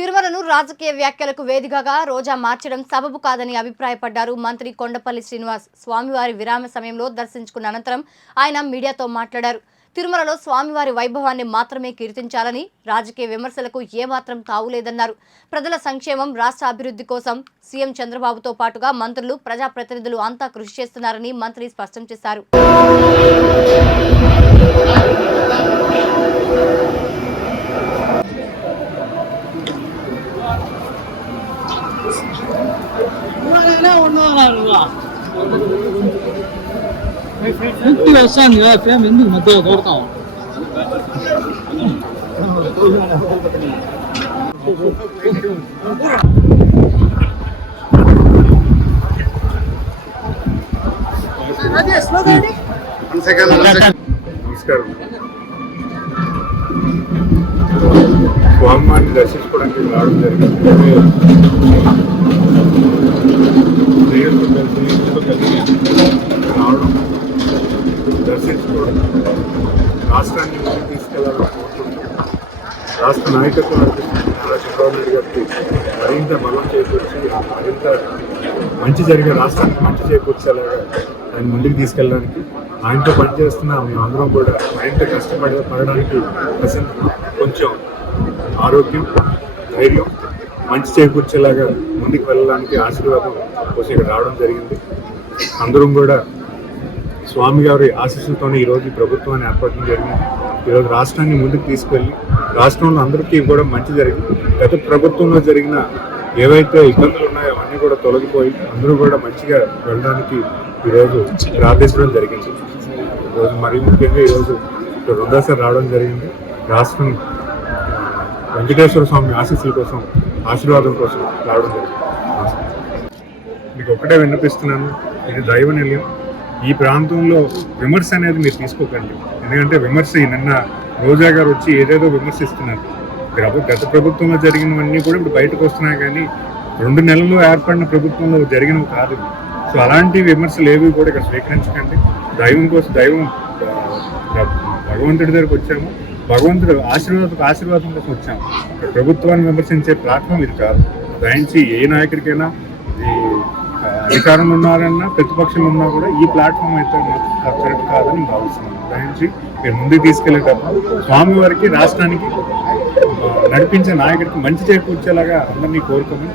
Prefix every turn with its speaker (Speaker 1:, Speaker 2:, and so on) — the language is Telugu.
Speaker 1: తిరుమలను రాజకీయ వ్యాఖ్యలకు వేదికగా రోజా మార్చడం సబబు కాదని అభిప్రాయపడ్డారు మంత్రి కొండపల్లి శ్రీనివాస్. స్వామివారి విరామ సమయంలో దర్శించుకున్న అనంతరం ఆయన మీడియాతో మాట్లాడారు. తిరుమలలో స్వామివారి వైభవాన్ని మాత్రమే కీర్తించాలని రాజకీయ విమర్శలకు ఏమాత్రం తావులేదన్నారు. ప్రజల సంక్షేమం రాష్ట్ర అభివృద్ధి కోసం సీఎం చంద్రబాబుతో పాటుగా మంత్రులు ప్రజాప్రతినిధులు అంతా కృషి చేస్తున్నారని మంత్రి స్పష్టం చేశారు.
Speaker 2: ఎందుకు వస్తాను కదా ప్రేమ ఎందుకు మధ్యలో దూడతాం
Speaker 3: నమస్కారం స్వామివారిని దర్శించుకోవడానికి రావడం జరిగింది. స్నేహితులతో కలిసి ఇంట్లో కలిసి రావడం దర్శించుకోవడం రాష్ట్రాన్ని ముందుకు తీసుకెళ్ళాలని కోరుకుంటున్నాం రాష్ట్ర నాయకత్వం నారా చంద్రబాబు నాయుడు గారికి మరింత బలం చేకూర్చి మరింత మంచి జరిగే రాష్ట్రానికి మంచి చేకూర్చేలాగా ఆయన ముందుకు తీసుకెళ్ళడానికి ఆయనతో పనిచేస్తున్న మేమందరం కూడా మరింత కష్టపడి పడడానికి ప్రసెంట్ కొంచెం ఆరోగ్యం ధైర్యం మంచి చేకూర్చేలాగా ముందుకు వెళ్ళడానికి ఆశీర్వాదం కోసం ఇక్కడ రావడం జరిగింది. అందరం కూడా స్వామి గారి ఆశీస్సులతోనే ఈరోజు ప్రభుత్వాన్ని ఏర్పడడం జరిగింది. ఈరోజు రాష్ట్రాన్ని ముందుకు తీసుకెళ్ళి రాష్ట్రంలో అందరికీ కూడా మంచి జరిగింది. గత ప్రభుత్వంలో జరిగిన ఏవైతే ఇబ్బందులు ఉన్నాయో అవన్నీ కూడా తొలగిపోయి అందరూ కూడా మంచిగా వెళ్ళడానికి ఈరోజు ప్రార్థించడం జరిగింది. ఈరోజు మరీ ముఖ్యంగా ఈరోజు రెండోసారి రావడం జరిగింది. రాష్ట్రం వెంకటేశ్వర స్వామి ఆశీస్సుల కోసం ఆశీర్వాదం కోసం రావడం జరిగింది. మీకు ఒక్కటే విన్నపిస్తున్నాను ఇది దైవ నిలయం ఈ ప్రాంతంలో విమర్శ అనేది మీరు తీసుకోకండి. ఎందుకంటే విమర్శ నిన్న రోజా గారు వచ్చి ఏదేదో విమర్శిస్తున్నారు. ప్రభు గత ప్రభుత్వంలో జరిగినవన్నీ కూడా ఇప్పుడు బయటకు వస్తున్నాయి కానీ రెండు నెలల్లో ఏర్పడిన ప్రభుత్వంలో జరిగినవి కాదు. సో అలాంటి విమర్శలు ఏవి కూడా ఇక్కడ స్వీకరించకండి. దైవం కోసం దైవం భగవంతుడి దగ్గరకు వచ్చాము. భగవంతుడు ఆశీర్వాదకు ఆశీర్వాదం కోసం వచ్చాం. ప్రభుత్వాన్ని విమర్శించే ప్లాట్ఫామ్ ఇది కాదు. దయించి ఏ నాయకుడికైనా ఈ అధికారంలో ఉన్నారన్నా ప్రతిపక్షంలో ఉన్నా కూడా ఈ ప్లాట్ఫామ్ అయితే కరెక్ట్ కాదని నేను భావిస్తున్నాను దయించి మీరు ముందుకు తీసుకెళ్ళేటప్పుడు స్వామివారికి రాష్ట్రానికి నడిపించే నాయకుడికి మంచి చేకూర్చేలాగా అందరినీ కోరుకోమని